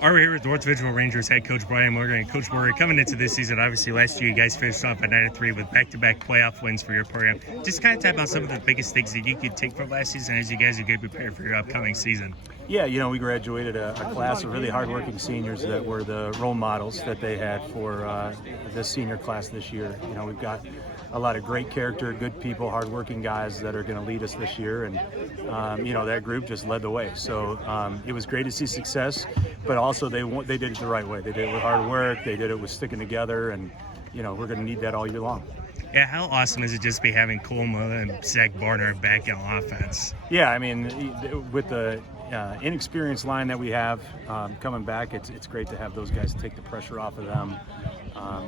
We're here with North Ridgeville Rangers head coach Bryan and Coach Morgan. Coming into this season, obviously last year you guys finished off at 9-3 with back-to-back playoff wins for your program. Just kind of talk about some of the biggest things that you could take from last season as you guys are getting prepared for your upcoming season. Yeah, we graduated a class of really hardworking seniors that were the role models that they had for this senior class this year. We've got a lot of great character, good people, hardworking guys that are going to lead us this year, and that group just led the way. So it was great to see success, but also they did it the right way. They did it with hard work. They did it with sticking together, and we're going to need that all year long. Yeah, how awesome is it just be having Coleman and Zach Barnhart back in offense? Yeah, I mean, with the inexperienced line that we have coming back, it's great to have those guys take the pressure off of them.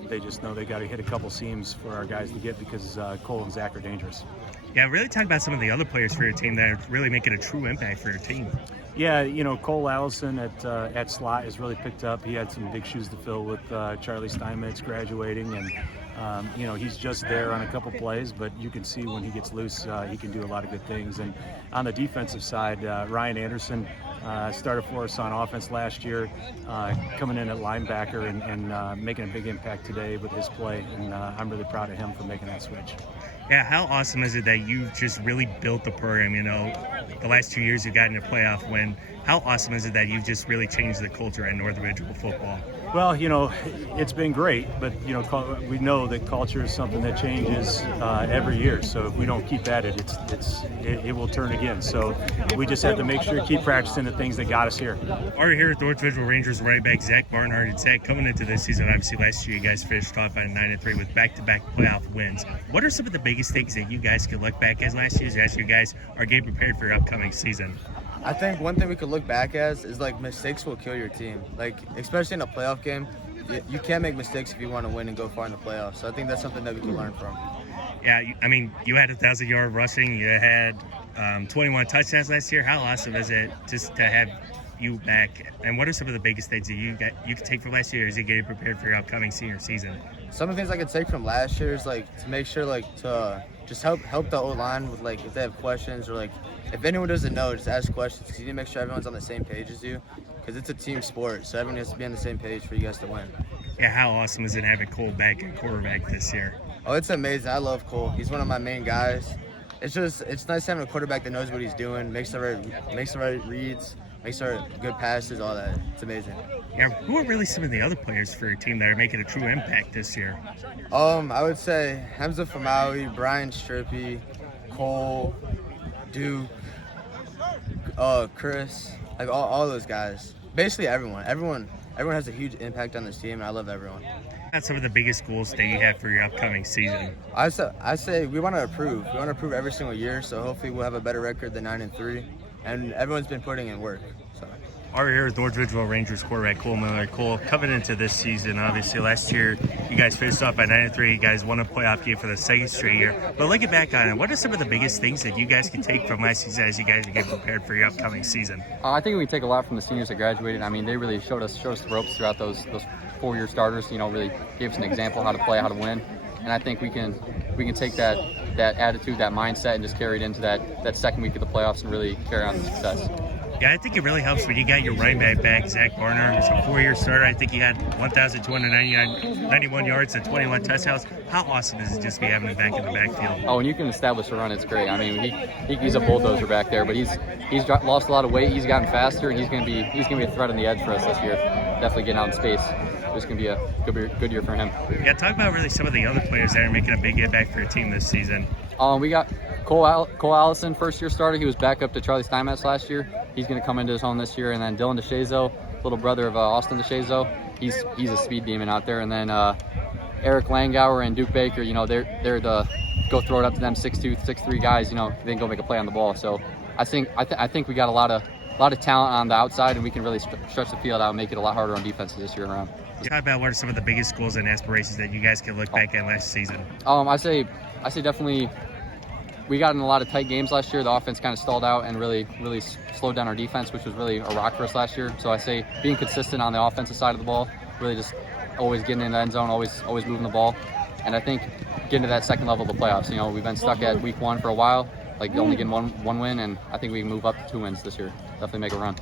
They just know they got to hit a couple seams for our guys to get because Cole and Zach are dangerous. Yeah, really talk about some of the other players for your team that are really making a true impact for your team. Yeah, Cole Allison at slot has really picked up. He had some big shoes to fill with Charlie Steinmetz graduating, and he's just there on a couple plays, but you can see when he gets loose, he can do a lot of good things. And on the defensive side, Ryan Anderson started for us on offense last year, coming in at linebacker and making a big impact today with his play, and I'm really proud of him for making that switch. Yeah, how awesome is it that you've just really built the program? The last 2 years you've gotten a playoff win. How awesome is it that you've just really changed the culture at North Ridgeville football? Well, it's been great, but, we know that culture is something that changes every year. So if we don't keep at it, it will turn again. So we just have to make sure to keep practicing the things that got us here. We're here at North Ridgeville Rangers running back Zach Barnhart. And Zach, coming into this season, obviously last year you guys finished off at 9-3 with back-to-back playoff wins. What are some of the biggest things that you guys could look back as last year as you guys are getting prepared for your upcoming season? I think one thing we could look back as is mistakes will kill your team. Especially in a playoff game, you can't make mistakes if you want to win and go far in the playoffs. So I think that's something that we can learn from. Yeah, you had 1,000-yard rushing. You had 21 touchdowns last year. How awesome is it just to have you back? And what are some of the biggest things that you can take from last year as you get prepared for your upcoming senior season? Some of the things I could take from last year is to make sure to just help the O-line with if they have questions or if anyone doesn't know, just ask questions because you need to make sure everyone's on the same page as you because it's a team sport, so everyone has to be on the same page for you guys to win. Yeah, how awesome is it having Cole back at quarterback this year? Oh, it's amazing. I love Cole. He's one of my main guys. It's nice having a quarterback that knows what he's doing, makes the right reads, makes the good passes, all that. It's amazing. Yeah, who are really some of the other players for your team that are making a true impact this year? I would say Hamza Famawi, Bryan Strippy, Cole, Duke, Chris, all those guys. Basically everyone. Everyone has a huge impact on this team, and I love everyone. What's some of the biggest goals that you have for your upcoming season? I say we want to improve. We want to improve every single year, so hopefully we'll have a better record than 9-3. And everyone's been putting in work. So. We're here with North Ridgeville Rangers quarterback Cole Miller. Cole, coming into this season, obviously last year you guys finished off at 9-3. You guys won a playoff game for the second straight year. But looking back on it, what are some of the biggest things that you guys can take from last season as you guys are getting prepared for your upcoming season? I think we take a lot from the seniors that graduated. They really showed us the ropes throughout those 4-year starters. Really gave us an example how to play, how to win. And I think we can take that attitude, that mindset, and just carry it into that second week of the playoffs and really carry on the success. Yeah, I think it really helps when you got your running back, Zach Barnhart. He's a 4-year starter. I think he had 1,291 yards and 21 touchdowns. How awesome is it just to be having him back in the backfield? Oh, and you can establish a run, it's great. He's a bulldozer back there, but he's lost a lot of weight. He's gotten faster, and he's gonna be a threat on the edge for us this year. Definitely getting out in space. It's going to be a good year for him. Yeah, talk about really some of the other players that are making a big impact for your team this season. We got Cole Allison, first-year starter. He was back up to Charlie Steinmetz last year. He's going to come into his own this year. And then Dylan DeShazo, little brother of Austin DeShazo. He's a speed demon out there. And then Eric Langauer and Duke Baker, they're the go throw it up to them 6'2", 6'3" guys. They can go make a play on the ball. So I think we got a lot of talent on the outside, and we can really stretch the field out and make it a lot harder on defense this year around. Talk about what are some of the biggest goals and aspirations that you guys can look back at last season. I say definitely we got in a lot of tight games last year. The offense kind of stalled out and really slowed down our defense, which was really a rock for us last year. So I say being consistent on the offensive side of the ball, really just always getting in the end zone, always moving the ball. And I think getting to that second level of the playoffs. We've been stuck at week 1 for a while, only getting one win, and I think we can move up to 2 wins this year. Definitely make a run.